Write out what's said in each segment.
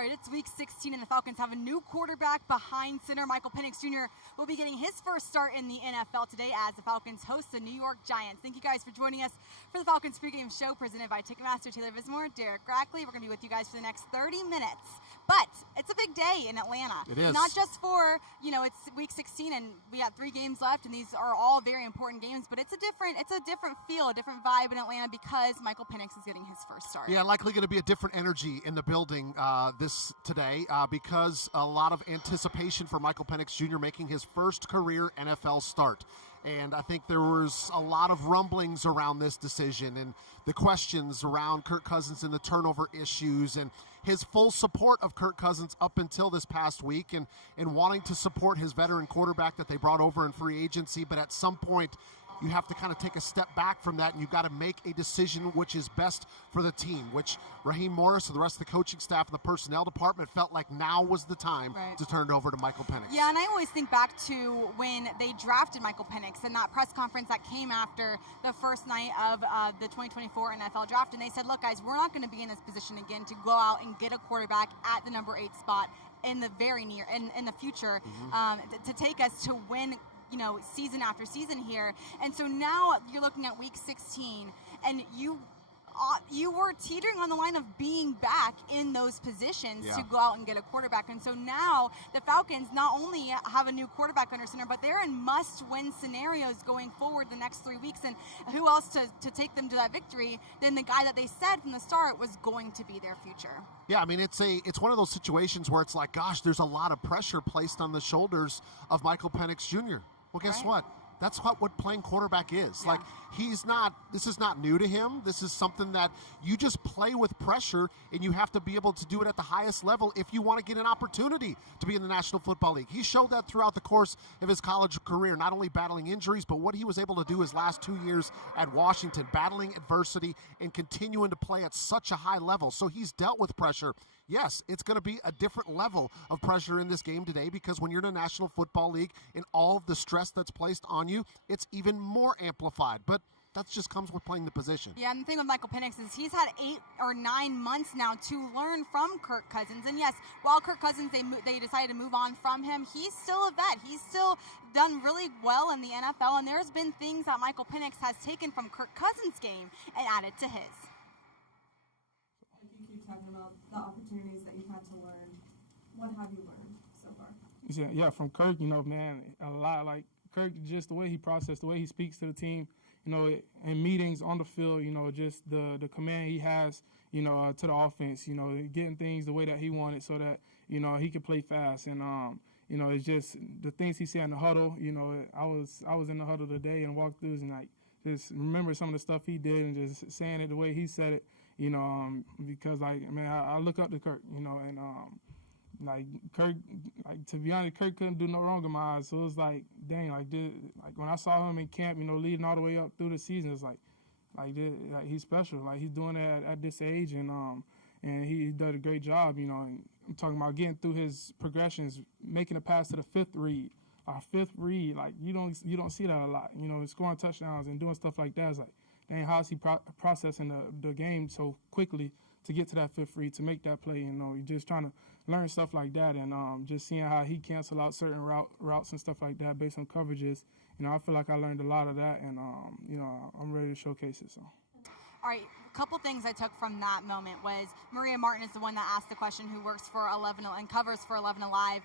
All right, it's week 16, and the Falcons have a new quarterback behind center. Michael Penix Jr. will be getting his first start in the NFL today as the Falcons host the New York Giants. Thank you guys for joining us for the Falcons pregame show presented by Ticketmaster. Taylor Vismor, Derek Rackley. We're going to be with you guys for the next 30 minutes. But it's a big day in Atlanta. It is. Not just for, it's week 16 and we have 3 games left, and these are all very important games, but it's a different feel, a different vibe in Atlanta because Michael Penix is getting his first start. Yeah, likely going to be a different energy in the building today because a lot of anticipation for Michael Penix Jr. making his first career NFL start. And I think there was a lot of rumblings around this decision and the questions around Kirk Cousins and the turnover issues and his full support of Kirk Cousins up until this past week and wanting to support his veteran quarterback that they brought over in free agency. But at some point, you have to kind of take a step back from that, and you've got to make a decision which is best for the team, which Raheem Morris and the rest of the coaching staff and the personnel department felt like now was the time to turn it over to Michael Penix. Yeah, and I always think back to when they drafted Michael Penix and that press conference that came after the first night of the 2024 NFL draft, and they said, look, guys, we're not going to be in this position again to go out and get a quarterback at the number 8 spot in the very near, in the future, to take us to win season after season here. And so now you're looking at week 16, and you were teetering on the line of being back in those positions to go out and get a quarterback. And so now the Falcons not only have a new quarterback under center, but they're in must-win scenarios going forward the next 3 weeks. And who else to take them to that victory than the guy that they said from the start was going to be their future? Yeah, I mean, it's one of those situations where it's like, gosh, there's a lot of pressure placed on the shoulders of Michael Penix Jr. Well, guess what? That's what playing quarterback is. Yeah. Like, this is not new to him. This is something that you just play with pressure, and you have to be able to do it at the highest level if you want to get an opportunity to be in the National Football League. He showed that throughout the course of his college career, not only battling injuries, but what he was able to do his last 2 years at Washington, battling adversity and continuing to play at such a high level. So he's dealt with pressure. Yes, it's going to be a different level of pressure in this game today because when you're in a National Football League and all of the stress that's placed on you, it's even more amplified. But that just comes with playing the position. Yeah, and the thing with Michael Penix is he's had 8 or 9 months now to learn from Kirk Cousins. And yes, while Kirk Cousins, they decided to move on from him, he's still a vet. He's still done really well in the NFL, and there's been things that Michael Penix has taken from Kirk Cousins' game and added to his. You keep talking about the opportunities that you've had to learn. What have you learned so far? Yeah, from Kirk, man, a lot. Like Kirk, just the way he processed, the way he speaks to the team, in meetings on the field, just the command he has, to the offense, getting things the way that he wanted so that, he could play fast. And, it's just the things he said in the huddle. I was in the huddle today and walked through and just remember some of the stuff he did and just saying it the way he said it. Because I look up to Kirk, and Kirk, to be honest, Kirk couldn't do no wrong in my eyes. So it was like, dang, when I saw him in camp, leading all the way up through the season, it's like he's special. Like he's doing it at this age, and he did a great job. And I'm talking about getting through his progressions, making a pass to the 5th read. Our 5th read, you don't see that a lot. Scoring touchdowns and doing stuff like that is like, dang, how is he processing the game so quickly to get to that 5th read, to make that play? You're just trying to learn stuff like that and just seeing how he cancel out certain routes and stuff like that based on coverages. I feel like I learned a lot of that, and, I'm ready to showcase it. So. All right, a couple things I took from that moment was Maria Martin is the one that asked the question, who works for 11 and covers for 11 Alive.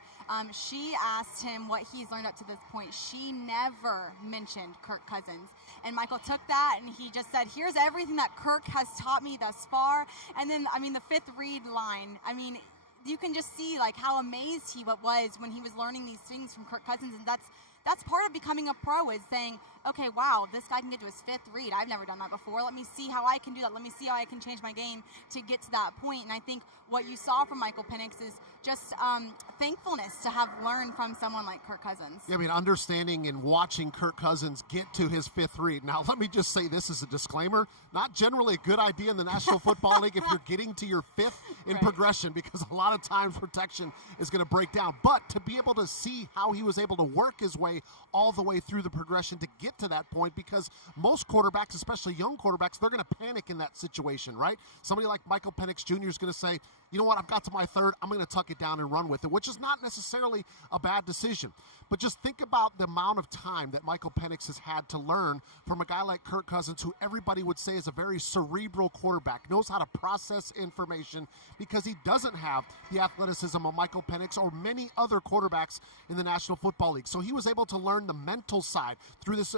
She asked him what he's learned up to this point. She never mentioned Kirk Cousins. And Michael took that and he just said, here's everything that Kirk has taught me thus far. And then, the 5th read line, you can just see how amazed he was when he was learning these things from Kirk Cousins. And that's part of becoming a pro, is saying, okay, wow, this guy can get to his 5th read. I've never done that before. Let me see how I can do that. Let me see how I can change my game to get to that point. And I think what you saw from Michael Penix is just thankfulness to have learned from someone like Kirk Cousins. Yeah, understanding and watching Kirk Cousins get to his 5th read. Now, let me just say this as a disclaimer. Not generally a good idea in the National Football League if you're getting to your 5th in progression, because a lot of times protection is going to break down. But to be able to see how he was able to work his way way all the way through the progression to get to that point, because most quarterbacks, especially young quarterbacks, they're going to panic in that situation, right? Somebody like Michael Penix Jr. is going to say, you know what, I've got to my third, I'm going to tuck it down and run with it, which is not necessarily a bad decision. But just think about the amount of time that Michael Penix has had to learn from a guy like Kirk Cousins, who everybody would say is a very cerebral quarterback, knows how to process information, because he doesn't have the athleticism of Michael Penix or many other quarterbacks in the National Football League. So he was able to learn the mental side through this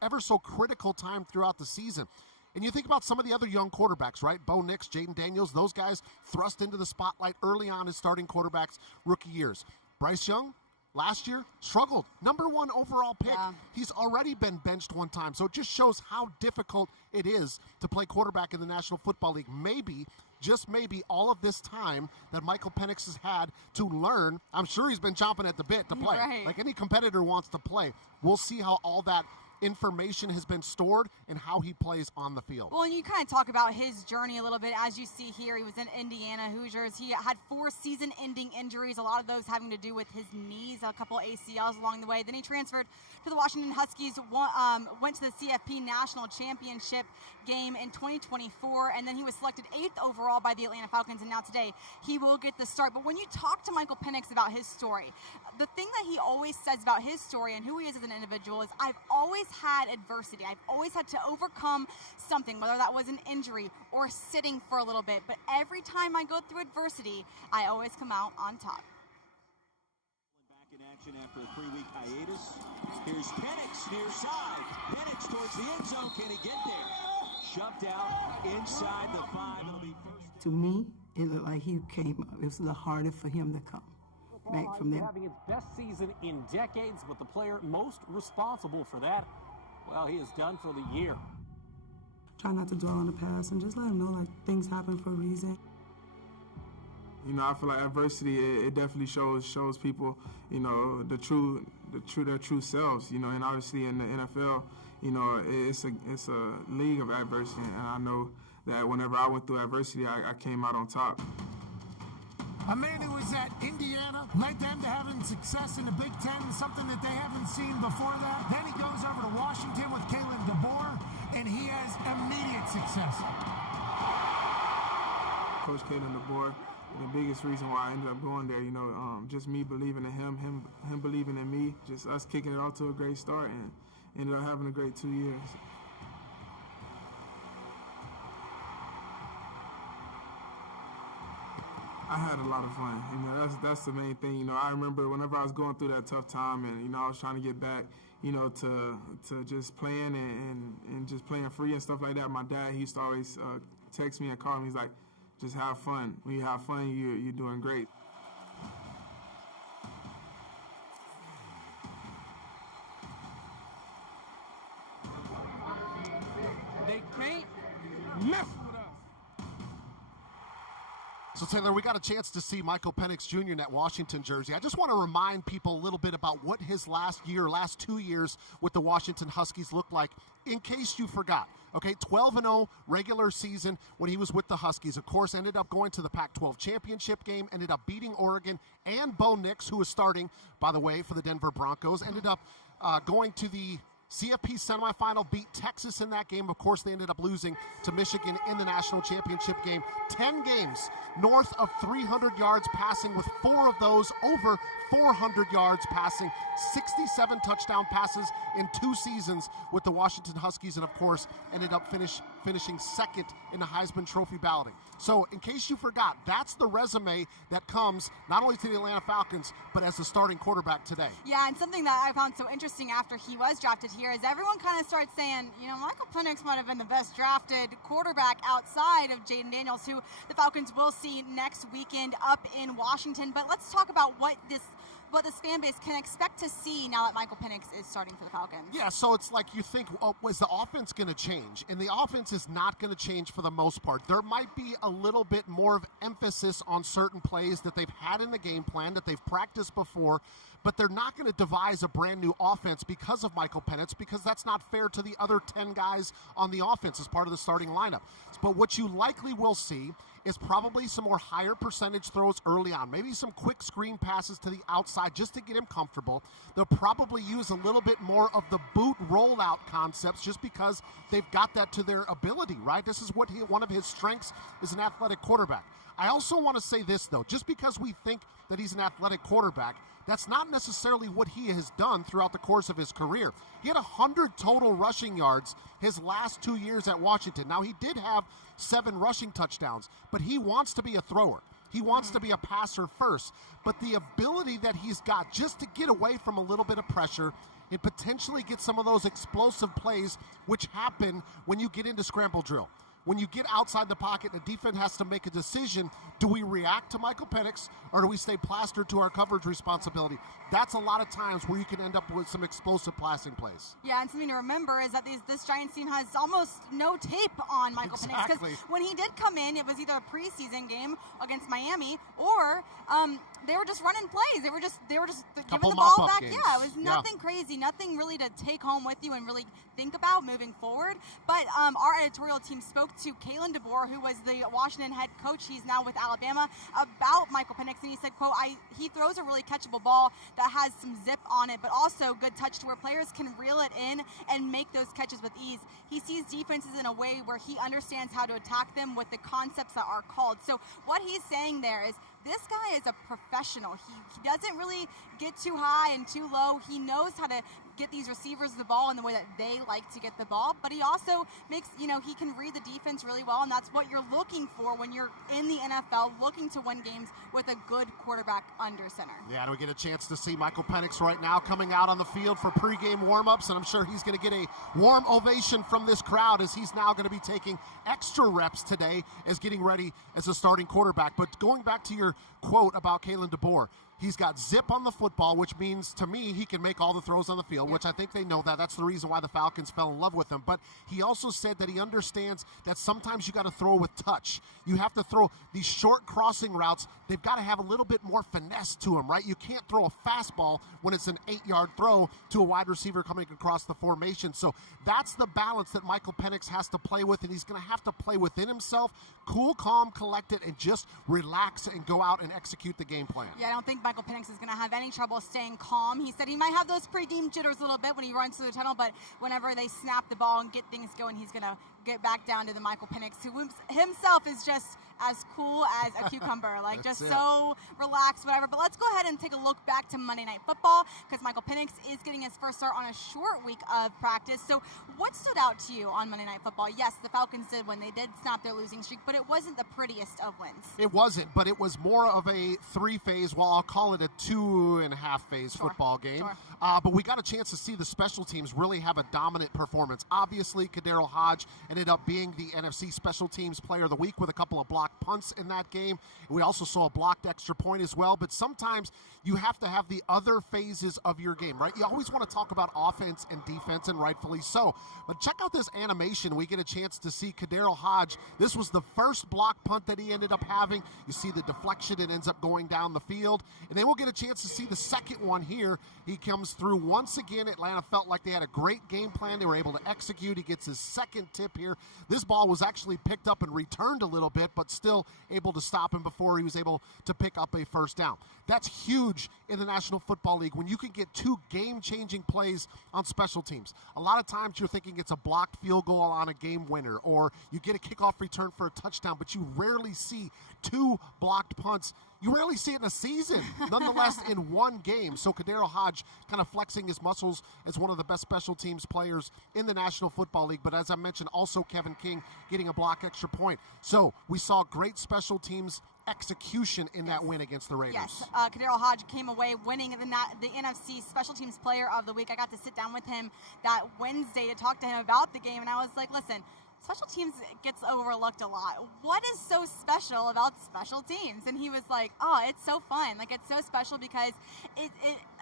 ever so critical time throughout the season. And you think about some of the other young quarterbacks, right? Bo Nix, Jaden Daniels, those guys thrust into the spotlight early on as starting quarterbacks rookie years. Bryce Young, last year, struggled. Number 1 overall pick. Yeah. He's already been benched one time. So it just shows how difficult it is to play quarterback in the National Football League. Maybe, just maybe, all of this time that Michael Penix has had to learn, I'm sure he's been chomping at the bit to play. Right. Like any competitor wants to play. We'll see how all that information has been stored and how he plays on the field. Well, and you kind of talk about his journey a little bit. As you see here, he was in Indiana Hoosiers. He had 4 season-ending injuries, a lot of those having to do with his knees, a couple ACLs along the way. Then he transferred to the Washington Huskies, went to the CFP National Championship game in 2024, and then he was selected 8th overall by the Atlanta Falcons, and now today he will get the start. But when you talk to Michael Penix about his story, the thing that he always says about his story and who he is as an individual is, I've always had adversity. I've always had to overcome something, whether that was an injury or sitting for a little bit. But every time I go through adversity, I always come out on top. Back in action after a 3-week hiatus. Here's Penix near side. Penix towards the end zone. Can he get there? Shoved out inside the 5. It'll be first. To me, it looked like he came up. It was a little harder for him to come back from there. Having his best season in decades, but the player most responsible for that, well, he is done for the year. Try not to dwell on the past and just let him know, like, things happen for a reason. You know, I feel like adversity, it definitely shows people, you know, their true selves, you know, and obviously in the NFL, you know, it's a league of adversity, and I know that whenever I went through adversity, I came out on top. A man who was at Indiana led them to having success in the Big Ten, something that they haven't seen before that. Then he goes over to Washington with Kalen DeBoer, and he has immediate success. Coach Kalen DeBoer, the biggest reason why I ended up going there, you know, just me believing in him believing in me, just us kicking it off to a great start, and ended up having a great 2 years. I had a lot of fun. You know, that's the main thing. You know, I remember whenever I was going through that tough time, and you know, I was trying to get back, you know, to just playing and just playing free and stuff like that. My dad, he used to always text me and call me. He's like, just have fun. When you have fun, you're doing great. They can't mess with us. So, Taylor, we got a chance to see Michael Penix Jr. in that Washington jersey. I just want to remind people a little bit about what his last 2 years with the Washington Huskies looked like, in case you forgot. Okay, 12-0 regular season when he was with the Huskies. Of course, ended up going to the Pac-12 championship game, ended up beating Oregon, and Bo Nix, who was starting, by the way, for the Denver Broncos, ended up going to the CFP semifinal, beat Texas in that game. Of course, they ended up losing to Michigan in the national championship game. 10 games north of 300 yards passing, with 4 of those over 400 yards passing, 67 touchdown passes in 2 seasons with the Washington Huskies, and of course ended up finishing second in the Heisman Trophy balloting. So in case you forgot, that's the resume that comes not only to the Atlanta Falcons, but as the starting quarterback today. Yeah, and something that I found so interesting after he was drafted here is everyone kind of started saying, you know, Michael Penix might have been the best drafted quarterback outside of Jaden Daniels, who the Falcons will see next weekend up in Washington. But let's talk about what this fan base can expect to see now that Michael Penix is starting for the Falcons. Yeah, so it's like you think, oh, was the offense going to change? And the offense is not going to change for the most part. There might be a little bit more of emphasis on certain plays that they've had in the game plan, that they've practiced before, but they're not going to devise a brand new offense because of Michael Penix, because that's not fair to the other 10 guys on the offense as part of the starting lineup. But what you likely will see is probably some more higher percentage throws early on, maybe some quick screen passes to the outside outside just to get him comfortable. They'll probably use a little bit more of the boot rollout concepts just because they've got that to their ability, right? This is what one of his strengths is, an athletic quarterback. I also want to say this, though. Just because we think that he's an athletic quarterback, that's not necessarily what he has done throughout the course of his career. He had 100 total rushing yards his last 2 years at Washington. Now, he did have 7 rushing touchdowns, but he wants to be a thrower. He wants to be a passer first. But the ability that he's got just to get away from a little bit of pressure and potentially get some of those explosive plays, which happen when you get into scramble drill. When you get outside the pocket, the defense has to make a decision. Do we react to Michael Penix, or do we stay plastered to our coverage responsibility? That's a lot of times where you can end up with some explosive passing plays. Yeah, and something to remember is that this Giants team has almost no tape on Michael Penix. Because when he did come in, it was either a preseason game against Miami, or they were just running plays. They were just giving the ball back. Games. Yeah, it was nothing crazy, nothing really to take home with you and really think about moving forward. But our editorial team spoke to Kalen DeBoer, who was the Washington head coach. He's now with Alabama, about Michael Penix, and he said, quote, he throws a really catchable ball that has some zip on it, but also good touch to where players can reel it in and make those catches with ease. He sees defenses in a way where he understands how to attack them with the concepts that are called. So what he's saying there is, this guy is a professional. He doesn't really get too high and too low. He knows how to get these receivers the ball in the way that they like to get the ball, but he also makes, he can read the defense really well, and that's what you're looking for when you're in the NFL, looking to win games with a good quarterback under center. Yeah, and we get a chance to see Michael Penix right now coming out on the field for pregame warm-ups, and I'm sure he's going to get a warm ovation from this crowd as he's now going to be taking extra reps today as getting ready as a starting quarterback. But going back to your quote about Kalen DeBoer, he's got zip on the football, which means to me he can make all the throws on the field, which I think they know that. That's the reason why the Falcons fell in love with him. But he also said that he understands that sometimes you got to throw with touch. You have to throw these short crossing routes. They've got to have a little bit more finesse to them, right? You can't throw a fastball when it's an 8-yard throw to a wide receiver coming across the formation. So that's the balance that Michael Penix has to play with, and he's going to have to play within himself, cool, calm, collected, and just relax and go out and execute the game plan. Yeah, I don't think Michael Penix is going to have any trouble staying calm. He said he might have those pregame jitters a little bit when he runs through the tunnel, but whenever they snap the ball and get things going, he's going to get back down to the Michael Penix, who himself is just as cool as a cucumber, like just so relaxed, whatever. But let's go ahead and take a look back to Monday Night Football, because Michael Penix is getting his first start on a short week of practice. So what stood out to you on Monday Night Football? Yes, the Falcons did when they did snap their losing streak, but it wasn't the prettiest of wins. It wasn't, but it was more of a 3-phase, well, I'll call it a 2.5-phase football game. Sure. But we got a chance to see the special teams really have a dominant performance. Obviously, Kadarius Hodge ended up being the NFC Special Teams Player of the Week with a couple of blocked punts in that game. We also saw a blocked extra point as well, but sometimes you have to have the other phases of your game, right? You always want to talk about offense and defense, and rightfully so. But check out this animation. We get a chance to see Kadarius Hodge. This was the first block punt that he ended up having. You see the deflection. It ends up going down the field. And then we'll get a chance to see the second one here. He comes through once again. Atlanta felt like they had a great game plan. They were able to execute. He gets his second tip here. This ball was actually picked up and returned a little bit, but still able to stop him before he was able to pick up a first down. That's huge in the National Football League when you can get 2 game-changing plays on special teams. A lot of times you're thinking it's a blocked field goal on a game winner, or you get a kickoff return for a touchdown, but you rarely see 2 blocked punts. You rarely see it in a season, nonetheless, in one game. So Kadarius Hodge kind of flexing his muscles as one of the best special teams players in the National Football League. But as I mentioned, also Kevin King getting a block extra point. So we saw great special teams execution in that win against the Raiders. Yes, Kadarius Hodge came away winning the NFC Special Teams Player of the Week. I got to sit down with him that Wednesday to talk to him about the game, and I was like, listen, special teams gets overlooked a lot. What is so special about special teams? And he was like, oh, it's so fun. Like, it's so special because it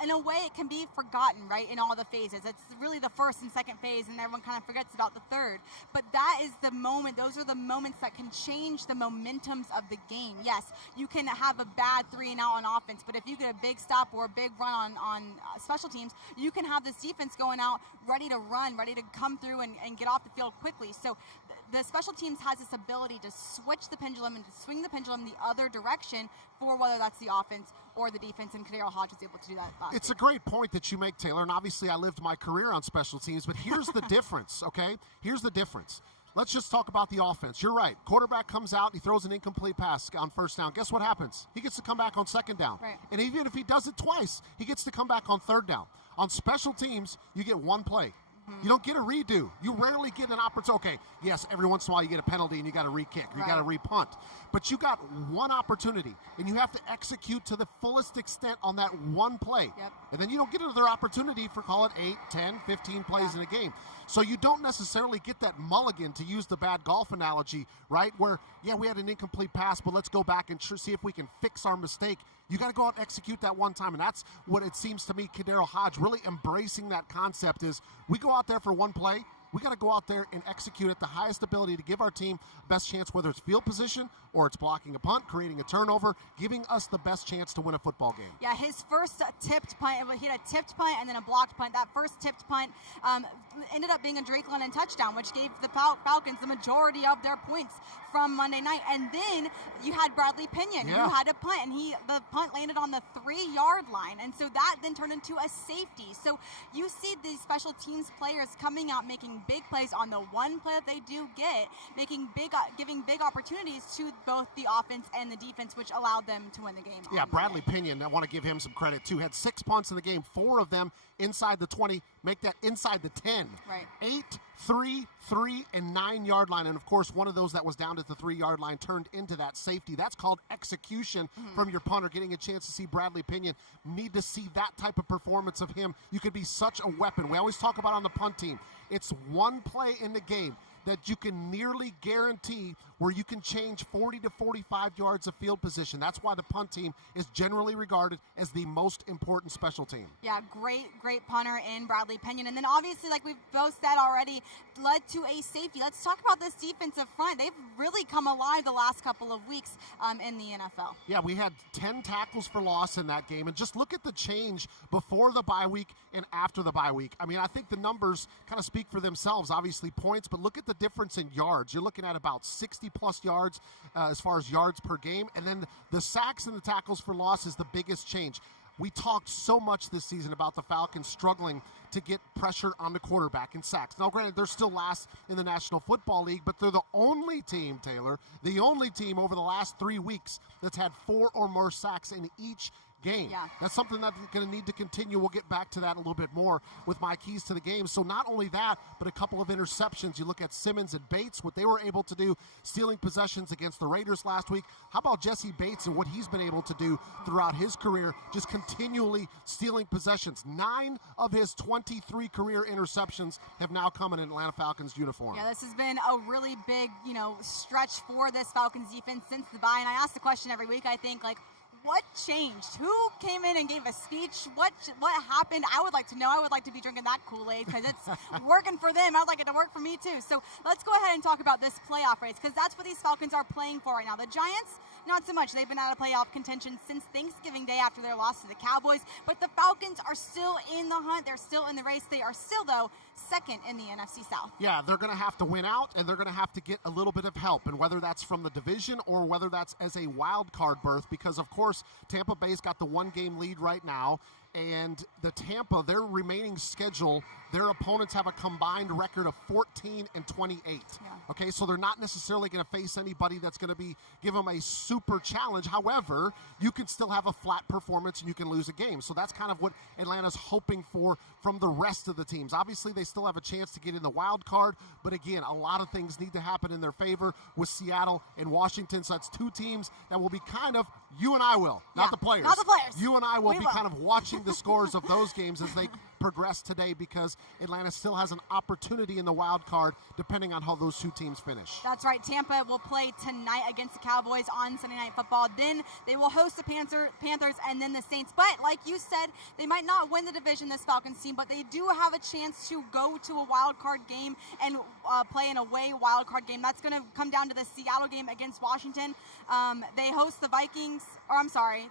in a way, it can be forgotten, right, in all the phases. It's really the first and second phase, and everyone kind of forgets about the third. But that is the moment. Those are the moments that can change the momentums of the game. Yes, you can have a bad 3-and-out on offense, but if you get a big stop or a big run on special teams, you can have this defense going out ready to run, ready to come through and get off the field quickly. So the special teams has this ability to switch the pendulum and to swing the pendulum the other direction for whether that's the offense or the defense, and Kadero Hodge was able to do that last It's week. a great point that you make, Taylor, and obviously I lived my career on special teams, but here's the difference, okay? Here's the difference. Let's just talk about the offense. You're right. Quarterback comes out, he throws an incomplete pass on first down. Guess what happens? He gets to come back on second down. Right. And even if he does it twice, he gets to come back on third down. On special teams, you get one play. You don't get a redo. You rarely get an opportunity. Okay, yes, every once in a while you get a penalty and you got to re-kick, or you got to re-punt. But you got one opportunity, and you have to execute to the fullest extent on that one play. Yep. And then you don't get another opportunity for, call it, 8, 10, 15 plays in a game. So you don't necessarily get that mulligan, to use the bad golf analogy, right? Where, yeah, we had an incomplete pass, but let's go back and see if we can fix our mistake. You got to go out and execute that one time, and that's what it seems to me Kadero Hodge really embracing that concept is. We go out there for one play. We got to go out there and execute at the highest ability to give our team best chance, whether it's field position or it's blocking a punt, creating a turnover, giving us the best chance to win a football game. Yeah, his first tipped punt, he had a tipped punt and then a blocked punt. That first tipped punt ended up being a Drake London touchdown, which gave the Falcons the majority of their points from Monday night. And then you had Bradley Pinion, who had a punt, and the punt landed on the 3-yard line. And so that then turned into a safety. So you see these special teams players coming out, making big plays on the one play that they do get, giving big opportunities to both the offense and the defense, which allowed them to win the game. Yeah, Bradley Pinion, I want to give him some credit too. Had 6 punts in the game, 4 of them inside the 20, make that inside the 10. Right. 8, 3, 3, and 9-yard line. And of course, one of those that was down at the 3-yard line turned into that safety. That's called execution from your punter, getting a chance to see Bradley Pinion. Need to see that type of performance of him. You could be such a weapon. We always talk about on the punt team, it's one play in the game that you can nearly guarantee where you can change 40 to 45 yards of field position. That's why the punt team is generally regarded as the most important special team. Yeah, great punter in Bradley Pinion. And then obviously, like we've both said already, led to a safety. Let's talk about this defensive front. They've really come alive the last couple of weeks in the NFL. Yeah, we had 10 tackles for loss in that game. And just look at the change before the bye week and after the bye week. I mean, I think the numbers kind of speak for themselves, obviously points, but look at the difference in yards. You're looking at about 60-plus yards as far as yards per game. And then the sacks and the tackles for loss is the biggest change. We talked so much this season about the Falcons struggling to get pressure on the quarterback in sacks. Now, granted, they're still last in the National Football League, but they're the only team, Taylor, the only team over the last 3 weeks that's had 4 or more sacks in each game. Yeah. That's something that's going to need to continue. We'll get back to that a little bit more with my keys to the game. So not only that, but a couple of interceptions. You look at Simmons and Bates, what they were able to do, stealing possessions against the Raiders last week. How about Jesse Bates and what he's been able to do throughout his career, just continually stealing possessions? 9 of his 23 career interceptions have now come in an Atlanta Falcons uniform. Yeah, this has been a really big, stretch for this Falcons defense since the bye. And I ask the question every week, I think, what changed? Who came in and gave a speech? What happened? I would like to know. I would like to be drinking that Kool-Aid because it's working for them. I would like it to work for me too. So let's go ahead and talk about this playoff race because that's what these Falcons are playing for right now. The Giants, not so much. They've been out of playoff contention since Thanksgiving Day after their loss to the Cowboys. But the Falcons are still in the hunt. They're still in the race. They are still, though, second in the NFC South. Yeah, they're going to have to win out, and they're going to have to get a little bit of help, and whether that's from the division or whether that's as a wild card berth, because, of course, Tampa Bay's got the 1-game lead right now, and their remaining schedule, their opponents have a combined record of 14-28. Yeah. Okay, so they're not necessarily going to face anybody that's going to give them a super challenge. However, you can still have a flat performance and you can lose a game. So that's kind of what Atlanta's hoping for from the rest of the teams. Obviously, they still have a chance to get in the wild card, but again, a lot of things need to happen in their favor with Seattle and Washington. So that's 2 teams that will be kind of, you and I will, not the players. Not the players. You and I will be kind of watching the scores of those games as they progress today because Atlanta still has an opportunity in the wild card depending on how those 2 teams finish. That's right. Tampa will play tonight against the Cowboys on Sunday Night Football. Then they will host the Panthers and then the Saints. But like you said, they might not win the division, this Falcons team, but they do have a chance to go to a wild card game and play an away wild card game. That's going to come down to the Seattle game against Washington. They host the Vikings,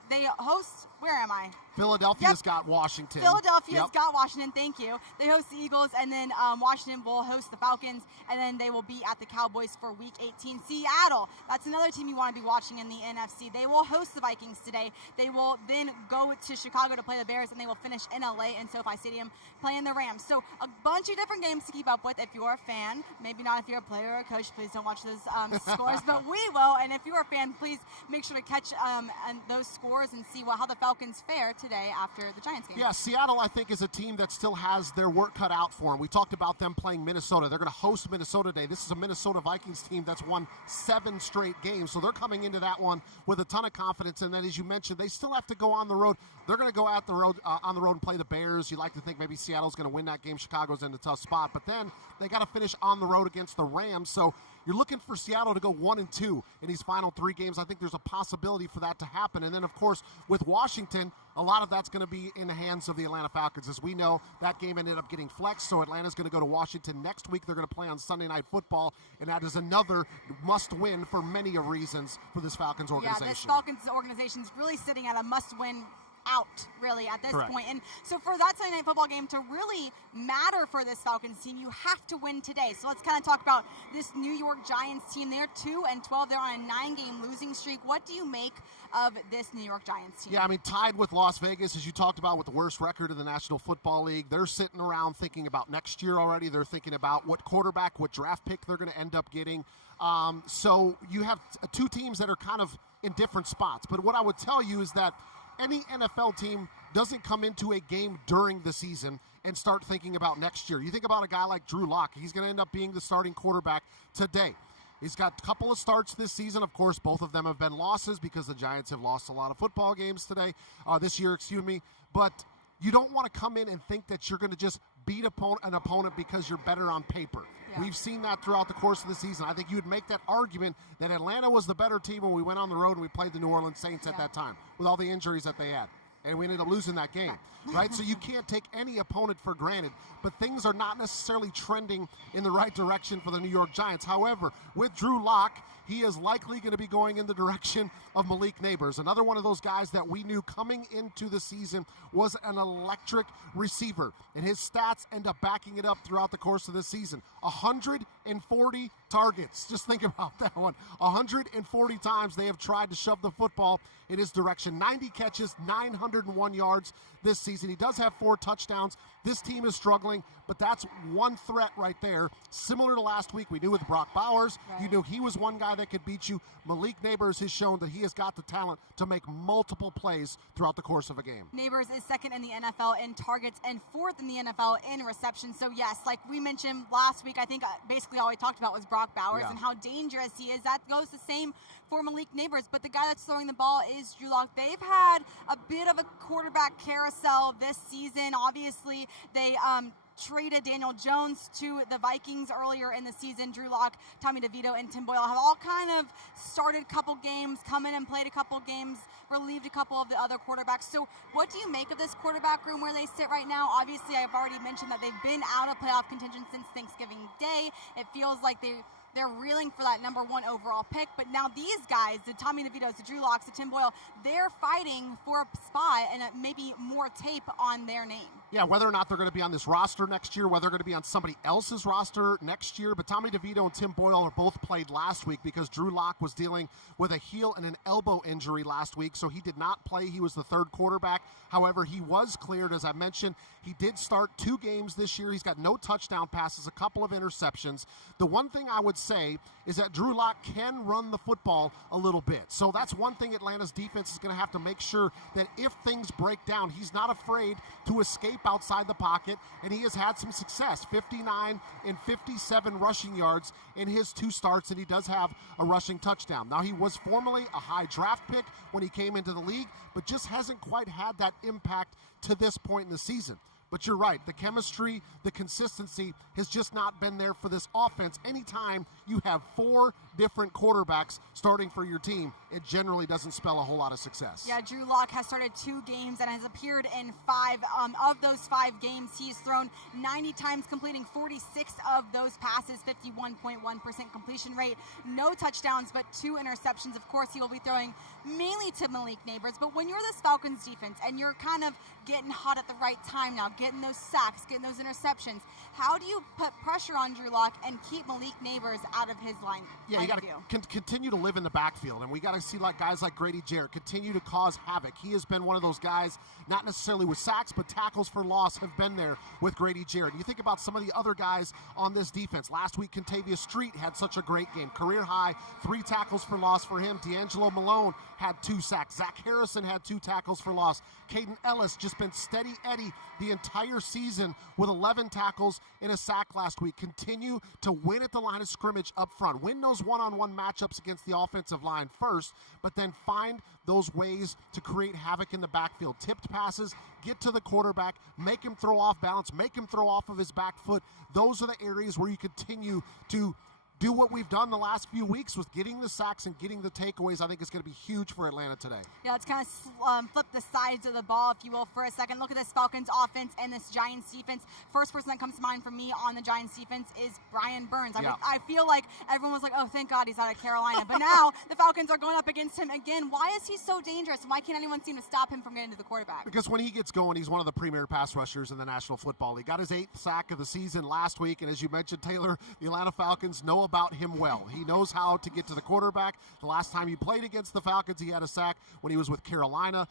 they host, where am I? Philadelphia's got Washington. Philadelphia's got Washington, thank you. They host the Eagles, and then Washington will host the Falcons, and then they will be at the Cowboys for Week 18. Seattle, that's another team you want to be watching in the NFC. They will host the Vikings today. They will then go to Chicago to play the Bears, and they will finish in LA in SoFi Stadium playing the Rams. So a bunch of different games to keep up with if you're a fan. Maybe not if you're a player or a coach. Please don't watch those scores, but we will. And if you're a fan, please make sure to catch those scores and see how the Falcons fare today after the Giants game. Yeah, Seattle, I think, is a team that still has their work cut out for them. We talked about them playing Minnesota. They're going to host Minnesota today. This is a Minnesota Vikings team that's won 7 straight games, so they're coming into that one with a ton of confidence. And then, as you mentioned, they still have to go on the road. They're going to go on the road and play the Bears. You like to think maybe Seattle's going to win that game. Chicago's in a tough spot, but then they got to finish on the road against the Rams. So you're looking for Seattle to go 1-2 in these final 3 games. I think there's a possibility for that to happen. And then, of course, with Washington, a lot of that's going to be in the hands of the Atlanta Falcons. As we know, that game ended up getting flexed, so Atlanta's going to go to Washington next week. They're going to play on Sunday Night Football, and that is another must-win for many reasons for this Falcons organization. Yeah, this Falcons organization is really sitting at a must-win out, really, at this Correct. point. And so for that Sunday Night Football game to really matter for this Falcons team, you have to win today. So let's kind of talk about this New York Giants team. They're 2-12. They're on a 9-game losing streak. What do you make of this New York Giants team? Yeah, I mean, tied with Las Vegas, as you talked about, with the worst record in the National Football League. They're sitting around thinking about next year already. They're thinking about what quarterback, what draft pick they're going to end up getting. So you have 2 teams that are kind of in different spots. But what I would tell you is that any NFL team doesn't come into a game during the season and start thinking about next year. You think about a guy like Drew Lock. He's going to end up being the starting quarterback today. He's got a couple of starts this season. Of course, both of them have been losses because the Giants have lost a lot of football games this year. But you don't want to come in and think that you're going to just beat an opponent because you're better on paper. Yeah. We've seen that throughout the course of the season. I think you would make that argument that Atlanta was the better team when we went on the road and we played the New Orleans Saints at that time with all the injuries that they had. And we ended up losing that game, right? So you can't take any opponent for granted. But things are not necessarily trending in the right direction for the New York Giants. However, with Drew Lock, he is likely going to be going in the direction of Malik Neighbors, another one of those guys that we knew coming into the season was an electric receiver. And his stats end up backing it up throughout the course of this season. 140 targets. Just think about that one. 140 times they have tried to shove the football in his direction. 90 catches, 901 yards this season. He does have 4 touchdowns. This team is struggling, but that's one threat right there. Similar to last week, we knew with Brock Bowers, you knew he was one guy that could beat you. Malik Neighbors has shown that he has got the talent to make multiple plays throughout the course of a game. Neighbors is second in the NFL in targets and 4th in the NFL in receptions. So yes, like we mentioned last week, I think basically all we talked about was Brock Bowers and how dangerous he is. That goes the same for Malik Neighbors, but the guy that's throwing the ball is Drew Lock. They've had a bit of a quarterback carousel this season. Obviously, they traded Daniel Jones to the Vikings earlier in the season. Drew Lock, Tommy DeVito, and Tim Boyle have all kind of started a couple games, come in and played a couple games, relieved a couple of the other quarterbacks. So what do you make of this quarterback room where they sit right now? Obviously, I've already mentioned that they've been out of playoff contention since Thanksgiving Day. It feels like they're reeling for that number 1 overall pick. But now these guys, the Tommy DeVitos, the Drew Locks, the Tim Boyle, they're fighting for a spot and maybe more tape on their name. Yeah, whether or not they're going to be on this roster next year, whether they're going to be on somebody else's roster next year. But Tommy DeVito and Tim Boyle are both played last week because Drew Lock was dealing with a heel and an elbow injury last week, so he did not play. He was the 3rd quarterback. However, he was cleared, as I mentioned. He did start 2 games this year. He's got no touchdown passes, a couple of interceptions. The one thing I would say is that Drew Lock can run the football a little bit. So that's one thing Atlanta's defense is going to have to make sure that if things break down, he's not afraid to escape outside the pocket, and he has had some success. 59 and 57 rushing yards in his 2 starts, and he does have a rushing touchdown. Now, he was formerly a high draft pick when he came into the league, but just hasn't quite had that impact to this point in the season. But you're right. The chemistry, the consistency has just not been there for this offense. Anytime you have 4 different quarterbacks starting for your team, it generally doesn't spell a whole lot of success. Yeah, Drew Lock has started 2 games and has appeared in 5. Of those 5 games, he's thrown 90 times, completing 46 of those passes, 51.1% completion rate. No touchdowns, but 2 interceptions. Of course, he will be throwing mainly to Malik Neighbors. But when you're this Falcons defense and you're kind of getting hot at the right time now, getting those sacks, getting those interceptions, how do you put pressure on Drew Lock and keep Malik Neighbors out of his line? Yeah, you got to continue to live in the backfield, and we got to see guys like Grady Jarrett continue to cause havoc. He has been one of those guys, not necessarily with sacks, but tackles for loss have been there with Grady Jarrett. You think about some of the other guys on this defense. Last week, Kentavious Street had such a great game. Career high, 3 tackles for loss for him. D'Angelo Malone had 2 sacks. Zach Harrison had 2 tackles for loss. Caden Ellis just been steady Eddie the entire season with 11 tackles and a sack last week. Continue to win at the line of scrimmage up front. Win those one-on-one matchups against the offensive line first, but then find those ways to create havoc in the backfield. Tipped passes, get to the quarterback, make him throw off balance, make him throw off of his back foot. Those are the areas where you continue to do what we've done the last few weeks with getting the sacks and getting the takeaways. I think it's going to be huge for Atlanta today. Yeah, let's kind of flip the sides of the ball, if you will, for a second. Look at this Falcons offense and this Giants defense. First person that comes to mind for me on the Giants defense is Brian Burns. I feel like everyone was like, oh, thank God he's out of Carolina. But now the Falcons are going up against him again. Why is he so dangerous? Why can't anyone seem to stop him from getting to the quarterback? Because when he gets going, he's one of the premier pass rushers in the National Football League. Got his 8th sack of the season last week, and as you mentioned, Taylor, the Atlanta Falcons know about him well. He knows how to get to the quarterback. The last time he played against the Falcons, he had a sack when he was with Carolina.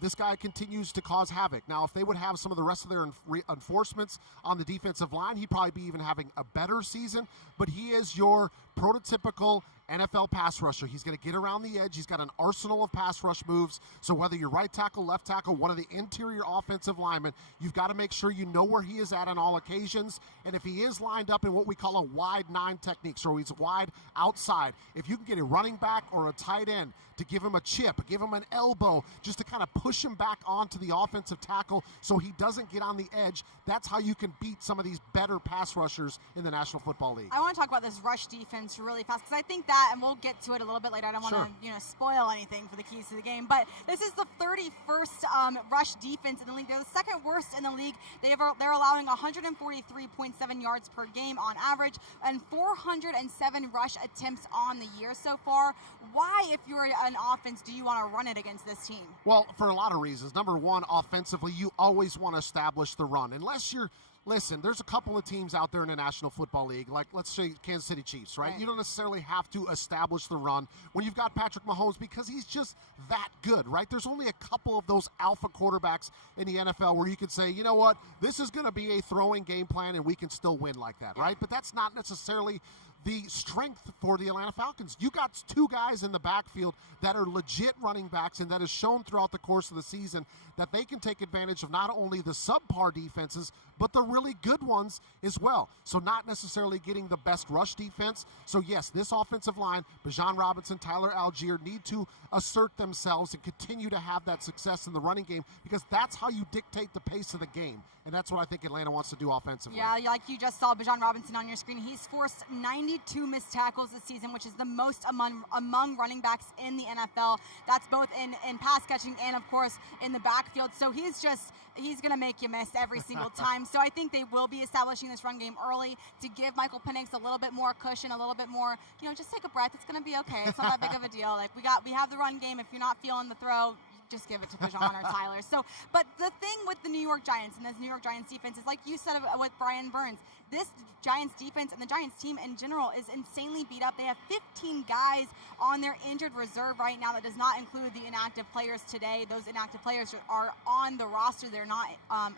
This guy continues to cause havoc. Now, if they would have some of the rest of their enforcements on the defensive line, he'd probably be even having a better season. But he is your prototypical NFL pass rusher. He's going to get around the edge. He's got an arsenal of pass rush moves. So whether you're right tackle, left tackle, one of the interior offensive linemen, you've got to make sure you know where he is at on all occasions. And if he is lined up in what we call a wide 9 technique, so he's wide outside, if you can get a running back or a tight end to give him a chip, give him an elbow, just to kind of push him back onto the offensive tackle so he doesn't get on the edge, that's how you can beat some of these better pass rushers in the National Football League. I want to talk about this rush defense really fast because I think that, and we'll get to it a little bit later. I don't want to spoil anything for the keys to the game, but this is the 31st rush defense in the league. They're the 2nd worst in the league. They're allowing 143.7 yards per game on average and 407 rush attempts on the year so far. Why, if you're an offense, do you want to run it against this team? Well, for a lot of reasons. Number one, offensively, you always want to establish the run. Unless you're Listen, there's a couple of teams out there in the National Football League, like let's say Kansas City Chiefs, right? You don't necessarily have to establish the run when you've got Patrick Mahomes because he's just that good, right? There's only a couple of those alpha quarterbacks in the NFL where you can say, you know what, this is going to be a throwing game plan and we can still win like that, right? But that's not necessarily the strength for the Atlanta Falcons. You got two guys in the backfield that are legit running backs, and that has shown throughout the course of the season that they can take advantage of not only the subpar defenses, but the really good ones as well. So not necessarily getting the best rush defense. So yes, this offensive line, Bijan Robinson, Tyler Algier, need to assert themselves and continue to have that success in the running game because that's how you dictate the pace of the game. And that's what I think Atlanta wants to do offensively. Yeah, like you just saw Bijan Robinson on your screen. He's forced 92 missed tackles this season, which is the most among running backs in the NFL. That's both in pass catching and, of course, in the backfield. So he's going to make you miss every single time. So I think they will be establishing this run game early to give Michael Penix a little bit more cushion, a little bit more, just take a breath. It's going to be okay. It's not that big of a deal. Like we have the run game. If you're not feeling the throw, just give it to Bijan or Tyler. So, but the thing with the New York Giants and this New York Giants defense is, like you said with Brian Burns, this Giants defense and the Giants team in general is insanely beat up. They have 15 guys on their injured reserve right now. That does not include the inactive players today. Those inactive players are on the roster. They're not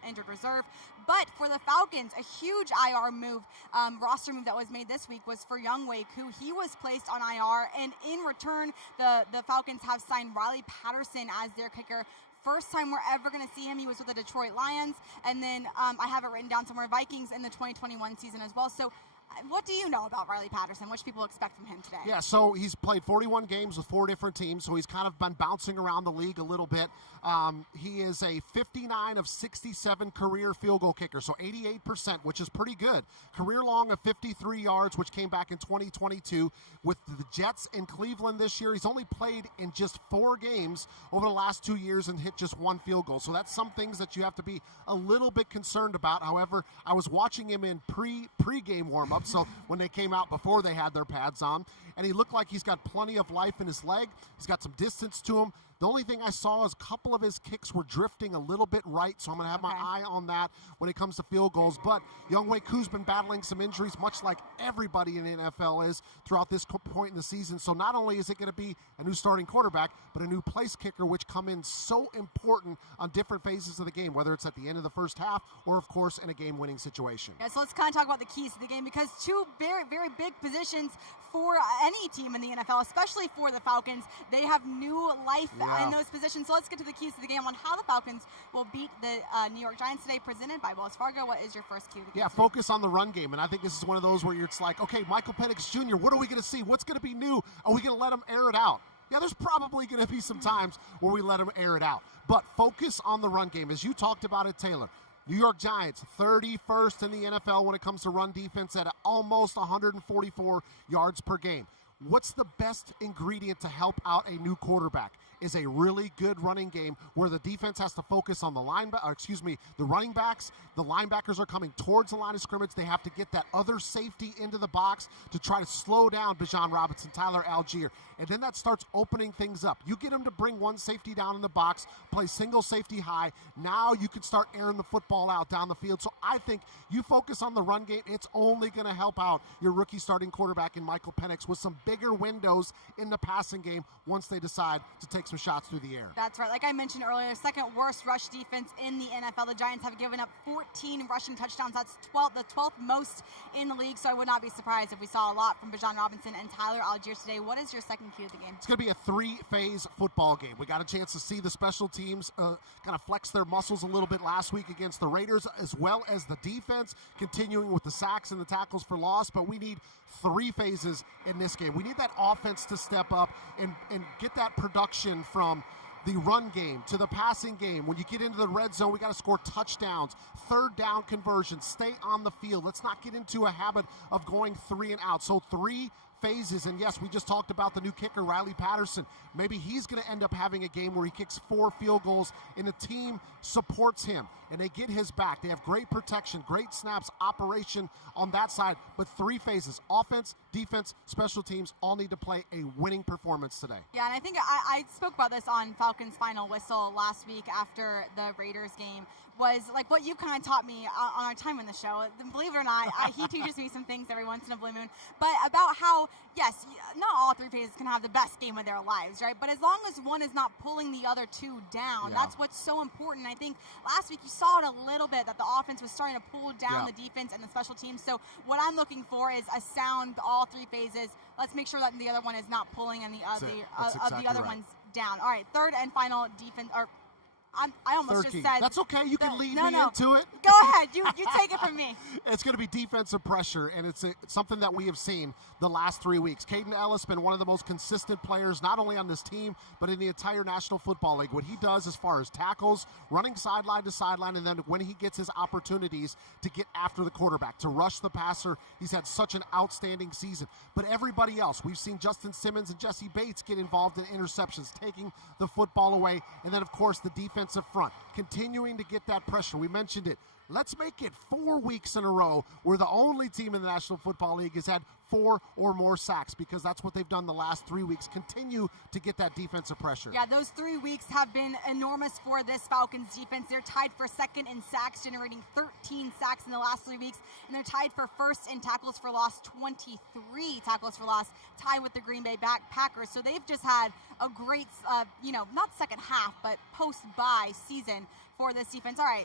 injured reserve. But for the Falcons, a huge IR move, roster move that was made this week was for Youngwake, who he was placed on IR. And in return, the Falcons have signed Riley Patterson as their kicker. First time we're ever going to see him. He was with the Detroit Lions. And then I have it written down somewhere, Vikings in the 2021 season as well. So What do you know about Riley Patterson? What should people expect from him today? Yeah, so he's played 41 games with 4 different teams, so he's kind of been bouncing around the league a little bit. He is a 59 of 67 career field goal kicker, so 88%, which is pretty good. Career long of 53 yards, which came back in 2022. With the Jets in Cleveland this year, he's only played in just 4 games over the last 2 years and hit just 1 field goal. So that's some things that you have to be a little bit concerned about. However, I was watching him in pre-game warm-up, so when they came out before they had their pads on, and he looked like he's got plenty of life in his leg. He's got some distance to him. The only thing I saw is a couple of his kicks were drifting a little bit right, so I'm going to have my eye on that when it comes to field goals. But Younghoe Koo's been battling some injuries, much like everybody in the NFL is throughout this point in the season. So not only is it going to be a new starting quarterback, but a new place kicker, which come in so important on different phases of the game, whether it's at the end of the first half or, of course, in a game-winning situation. Yeah, so let's kind of talk about the keys to the game, because 2 very, very big positions for any team in the NFL, especially for the Falcons. They have new life in those positions. So let's get to the keys to the game on how the Falcons will beat the New York Giants today, presented by Wells Fargo. What is your first cue to the game? Yeah, focus on the run game. And I think this is one of those where it's like, okay, Michael Penix Jr., what are we going to see? What's going to be new? Are we going to let him air it out? Yeah, there's probably going to be some times where we let him air it out. But focus on the run game. As you talked about it, Taylor, New York Giants, 31st in the NFL when it comes to run defense at almost 144 yards per game. What's the best ingredient to help out a new quarterback? Is a really good running game where the defense has to focus on the running backs. The linebackers are coming towards the line of scrimmage. They have to get that other safety into the box to try to slow down Bijan Robinson, Tyler Algier. And then that starts opening things up. You get them to bring one safety down in the box, play single safety high. Now you can start airing the football out down the field. So I think you focus on the run game. It's only going to help out your rookie starting quarterback in Michael Penix with some bigger windows in the passing game once they decide to take some shots through the air. That's right. Like I mentioned earlier, second worst rush defense in the NFL. The Giants have given up 14 rushing touchdowns. That's the 12th most in the league. So I would not be surprised if we saw a lot from Bijan Robinson and Tyler Algier today. What is your second key of the game? It's going to be a 3-phase football game. We got a chance to see the special teams kind of flex their muscles a little bit last week against the Raiders, as well as the defense continuing with the sacks and the tackles for loss. But we need 3 phases in this game. We need that offense to step up and get that production from the run game to the passing game. When you get into the red zone, we got to score touchdowns, third down conversions, stay on the field. Let's not get into a habit of going 3 and out. So 3 phases. And yes, we just talked about the new kicker, Riley Patterson. Maybe he's going to end up having a game where he kicks 4 field goals and the team supports him and they get his back. They have great protection, great snaps, operation on that side, but 3 phases: offense, defense, special teams all need to play a winning performance today. Yeah, and I think I spoke about this on Falcons Final Whistle last week after the Raiders game, was like what you kind of taught me on our time in the show. Believe it or not, he teaches me some things every once in a blue moon, but about how, yes, not all 3 phases can have the best game of their lives, right? But as long as one is not pulling the other 2 down, that's what's so important. I think last week you saw it a little bit, that the offense was starting to pull down the defense and the special teams. So what I'm looking for is a sound all 3 phases. Let's make sure that the other one is not pulling and the other one's down. All right, third and final defense, or I almost just said. That's okay. You can lead me into it. Go ahead. You take it from me. It's going to be defensive pressure, and it's something that we have seen the last 3 weeks. Caden Ellis been one of the most consistent players, not only on this team, but in the entire National Football League. What he does as far as tackles, running sideline to sideline, and then when he gets his opportunities to get after the quarterback, to rush the passer, he's had such an outstanding season. But everybody else, we've seen Justin Simmons and Jesse Bates get involved in interceptions, taking the football away, and then, of course, the defensive front, continuing to get that pressure. We mentioned it. Let's make it 4 weeks in a row where the only team in the National Football League has had 4 or more sacks, because that's what they've done the last 3 weeks. Continue to get that defensive pressure. Yeah, those 3 weeks have been enormous for this Falcons defense. They're tied for second in sacks, generating 13 sacks in the last 3 weeks, and they're tied for first in tackles for loss, 23 tackles for loss, tied with the Green Bay Packers. So they've just had a great, not second half, but post-bye season for this defense. All right.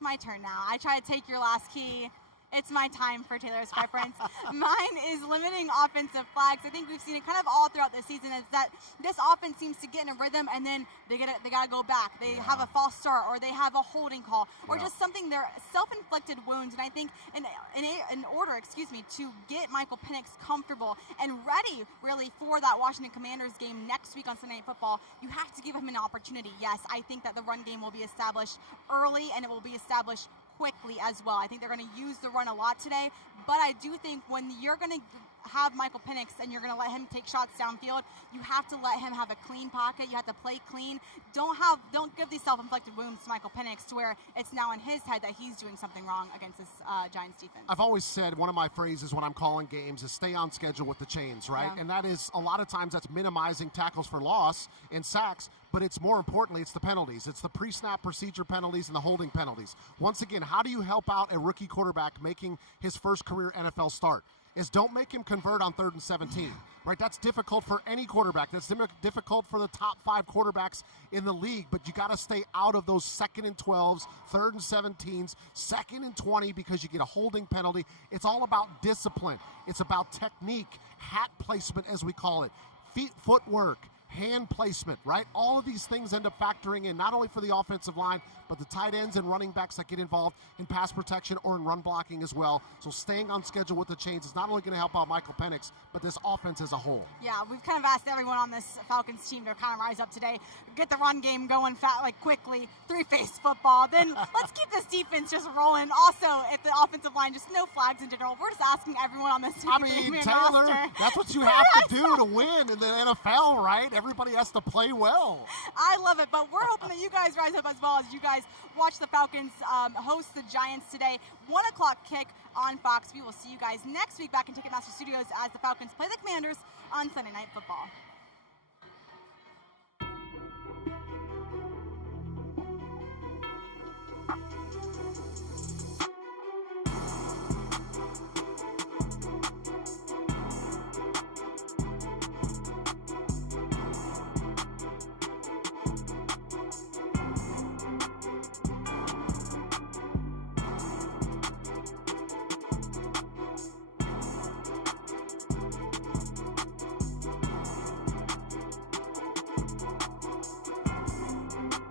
My turn now. I try to take your last key. It's my time for Taylor's preference. Mine is limiting offensive flags. I think we've seen it kind of all throughout the season is that this offense seems to get in a rhythm and then they got to go back. They have a false start or they have a holding call or just something, they're self-inflicted wounds. And I think in order, to get Michael Penix comfortable and ready really for that Washington Commanders game next week on Sunday Night Football, you have to give him an opportunity. Yes, I think that the run game will be established early and it will be established quickly as well. I think they're going to use the run a lot today, but I do think when you're going to have Michael Penix and you're going to let him take shots downfield, you have to let him have a clean pocket. You have to play clean. Don't give these self-inflicted wounds to Michael Penix to where it's now in his head that he's doing something wrong against this Giants defense. I've always said one of my phrases when I'm calling games is stay on schedule with the chains, right? Yeah. And that is a lot of times that's minimizing tackles for loss and sacks, but it's more importantly, it's the penalties. It's the pre-snap procedure penalties and the holding penalties. Once again, how do you help out a rookie quarterback making his first career NFL start? Is don't make him convert on 3rd and 17, right? That's difficult for any quarterback. That's difficult for the top 5 quarterbacks in the league, but you got to stay out of those 2nd and 12s, 3rd and 17s, 2nd and 20 because you get a holding penalty. It's all about discipline. It's about technique, hat placement as we call it, footwork, hand placement, right? All of these things end up factoring in not only for the offensive line, but the tight ends and running backs that get involved in pass protection or in run blocking as well. So staying on schedule with the chains is not only going to help out Michael Penix, but this offense as a whole. Yeah, we've kind of asked everyone on this Falcons team to kind of rise up today, get the run game going quickly, 3-phase football. Then let's keep this defense just rolling. Also, if the offensive line, just no flags in general. We're just asking everyone on this team. I mean, Taylor, that's what you have to do to win in the NFL, right? Everybody has to play well. I love it, but we're hoping that you guys rise up as well as you guys watch the Falcons host the Giants today. 1 o'clock kick on Fox. We will see you guys next week back in Ticketmaster Studios as the Falcons play the Commanders on Sunday Night Football.